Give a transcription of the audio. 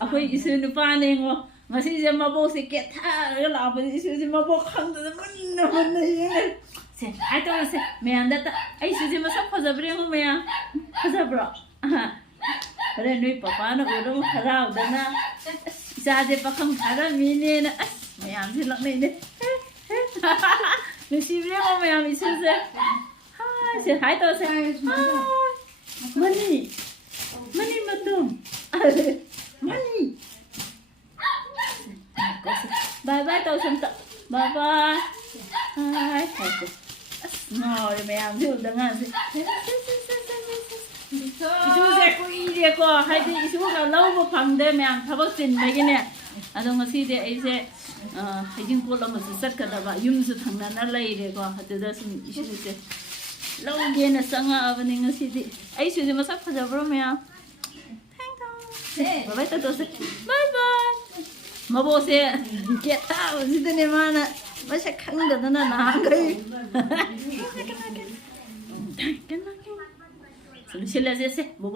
ꯑꯩꯈꯣꯏ ꯏꯁꯨ ꯅꯨꯄꯥꯅꯦꯉꯣ ꯉꯁꯤꯁꯦ ꯃꯕꯣꯛꯁꯦ ꯀꯦꯊꯔꯒ ꯂꯥꯛꯄꯁꯦ ꯏꯁꯨꯁꯦ ꯃꯕꯣꯛ ꯈꯪꯗꯅ ꯃꯨꯟꯅ ꯌꯦꯡꯉꯦ ꯁꯦ ꯍꯥꯏ ꯇꯧꯔꯁꯦ ꯃꯌꯥꯝꯗ ꯑꯩ ꯏꯁꯨꯁꯦ ꯃꯁꯛ ꯐꯖꯕ꯭ꯔꯥ ꯌꯦꯡꯉꯣ ꯃꯌꯥꯝ ꯐꯖꯕ꯭ꯔꯣ ꯍꯣꯔꯦꯟ ꯅꯣꯏ ꯄꯄꯥꯅ ꯎꯔꯒ ꯍꯔꯥꯎꯗꯅ 이자제 빡하면 바람이네. 매암새 럭네네. 누시브레 매암 있으세. 하, 제 하이도세. 머니. 머니 마tum. 머니. Bye bye tao xong tập. Bye bye. Hai. Ngồi 매암 thiếu đừng ăn gì. 이수세 꾸이리고 하여튼 이수가 너무 밤데 매암 타박진 매기네. 아동가 시대 이제 이진 꼴라면서 싹가다가 юм수 당나나 레이래고 하여튼 좀 이수세 너무게나 쌍아 아버님 시대 이수세 뭐 싹 가져버려 매암. 탱탱. 바이바이 또세. 바이바이. 마보세 겠다 어디더니 마나 마셔 칸다나 나가이. Sila sila